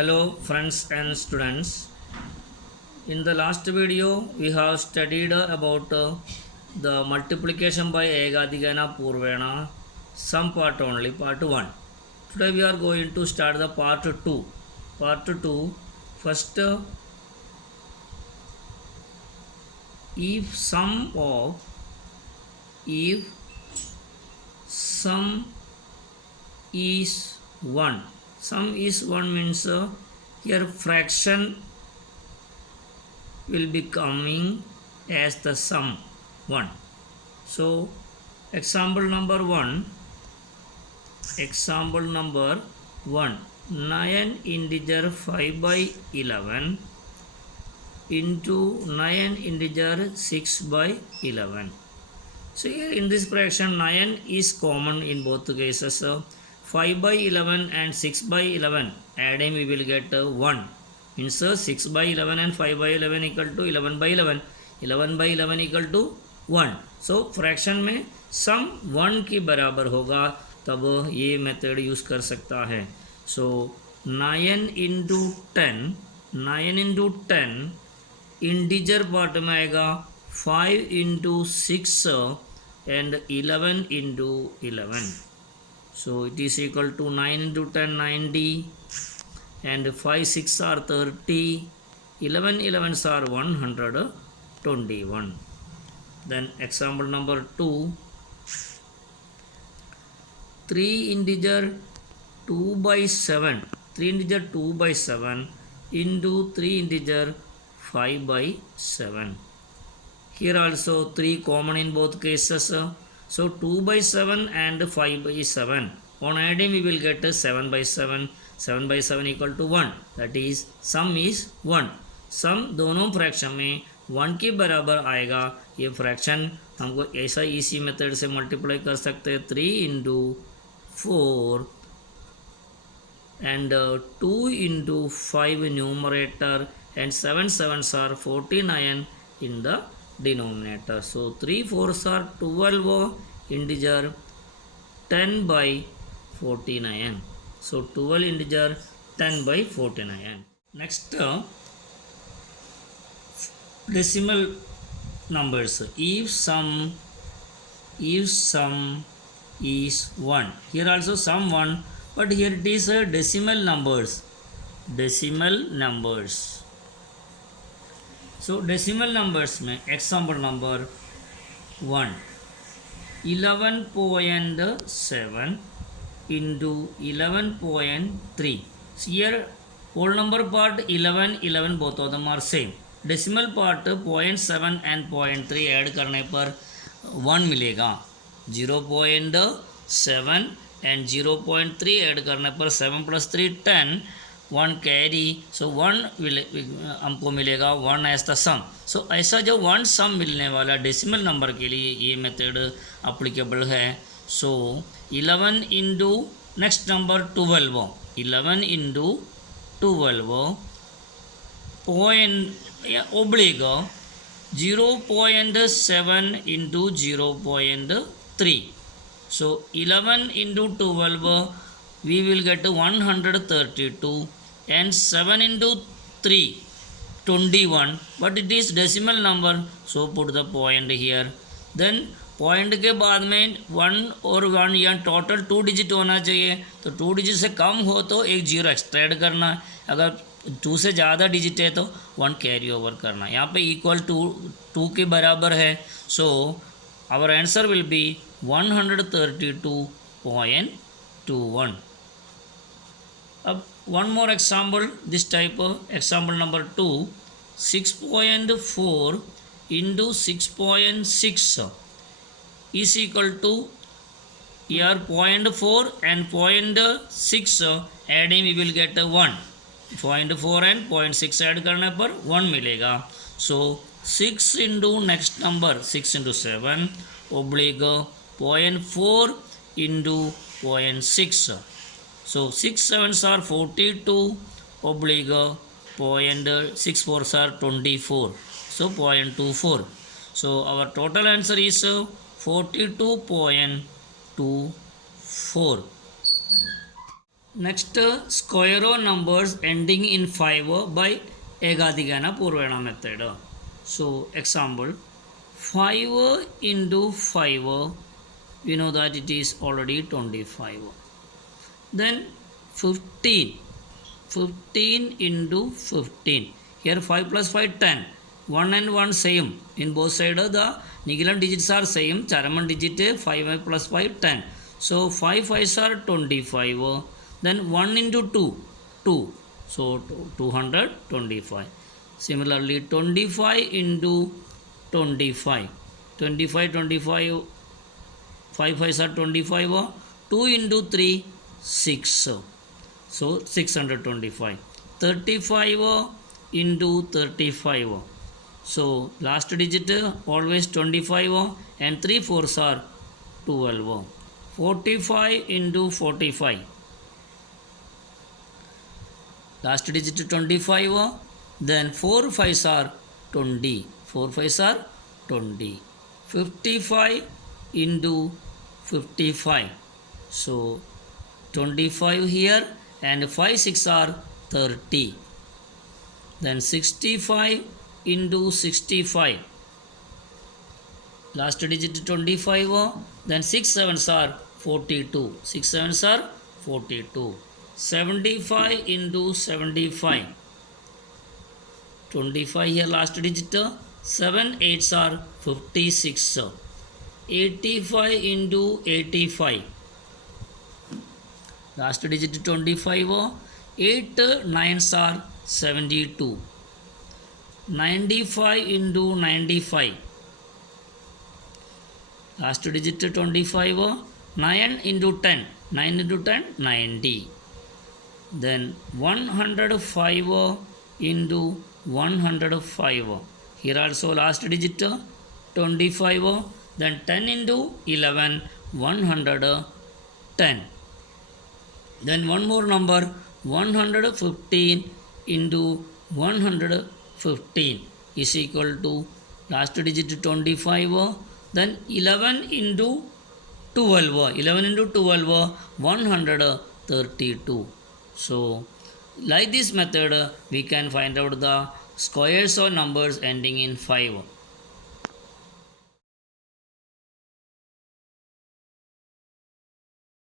Hello friends and students. In the last video we have studied about the multiplication by Egadigana Purvena, some part only, part 1. Today we are going to start the part 2. Part 2, first if sum is 1. Sum is 1 means here fraction will be coming as the sum 1. So example number 1, 9 integer 5 by 11 into 9 integer 6 by 11. So here in this fraction 9 is common in both cases. 5 by 11 and 6 by 11 adding we will get 1. Means 6 by 11 and 5 by 11 equal to 11 by 11. 11 by 11 equal to 1. So fraction में सम 1 के बराबर होगा तब ये method use कर सकता है. सो 9 into 10 integer part में आएगा 5 into 6 and 11 into 11. So it is equal to 9 into 10 90 and 5 6 are 30, 11 11s are 121. Then example number 2, 3 integer 2 by 7 into 3 integer 5 by 7. Here also 3 common in both cases. So 2 by 7 and 5 by 7. On adding we will get 7 by 7. 7 by 7 equal to 1. That is sum is 1. सम दोनों fraction में 1 के बराबर आएगा. ये fraction हमको ऐसा इसी method से मल्टीप्लाई कर सकते हैं. 3 into 4 and 2 into 5 numerator and 7 7s are 49 in the denominator. So 3 4s are 12 integer 10 by 49. So 12 integer 10 by 49. Next decimal numbers. If sum is 1. Here also sum 1, but here it is decimal numbers. So decimal numbers में example number 1, 11.7 into 11.3. So here whole number part 11 both of them are same. Decimal part 0.7 and 0.3 add करने पर 1 मिलेगा. 0.7 and 0.3 add करने पर 7 plus 3 10. 1 carry. सो 1 हमको मिलेगा 1 as the सम. सो ऐसा जो 1 सम मिलने वाला डेसिमल नंबर के लिए ये मेथड अप्लीकेबल है. So 11 into next number 12. 11 into 12 point ओब्लिग 0.7 into 0.3. So 11 into 12 we will get 132 and 7 into 3 21, but it is decimal number, so put the point here. Then point के बाद में 1 और 1 या टोटल 2 डिजिट होना चाहिए. तो 2 डिजिट से कम हो तो एक जीरो एक्स्ट्रा ऐड करना. अगर 2 से ज़्यादा डिजिट है तो 1 कैरी ओवर करना. यहाँ पे इक्वल टू 2 के बराबर है. So our answer will be 132.21. अब one more example, this type of example number 2, 6.4 into 6.6 is equal to here 0.4 and 0.6 adding we will get 1. 0.4 and 0.6 add करने पर 1 मिलेगा. So 6 into next number 6 into 7 oblique 0.4 into 0.6. So 6 7s are 42 oblique 0.6 4s are 24. So 0.24. So our total answer is 42.24. Next, square of numbers ending in 5 by Egadhigana Purvena method. So, example 5 into 5, we know that it is already 25. Then 15 into 15. Here 5 plus 5, 10. 1 and 1 same. In both sides, the Nigilan digits are same. Charaman digit 5 plus 5, 10. So 5 5s are 25. Then 1 into 2, 2. So 225. Similarly, 25 into 25. 25, 25, 5 5s are 25. 2 into 3, 6. So 625. 35 into 35. So last digit always 25 and 3 4s are 12. 45 into 45. Last digit 25. Then 4 5s are 20. 4 5s are 20. 55 into 55. So 25 here and 5 6 are 30. Then 65 into 65. Last digit 25. Then 6 7s are 42. 6 7s are 42. 75 into 75. 25 here last digit. 7 8s are 56. 85 into 85. Last digit 25. 8 9s are 72. 95 into 95. Last digit 25. 9 into 10. 9 into 10, 90. Then 105 into 105. Here also last digit 25. Then 10 into 11, 110. Then one more number 115 into 115 is equal to last digit 25. Then 11 into 12. 11 into 12, 132. So like this method we can find out the squares of numbers ending in 5.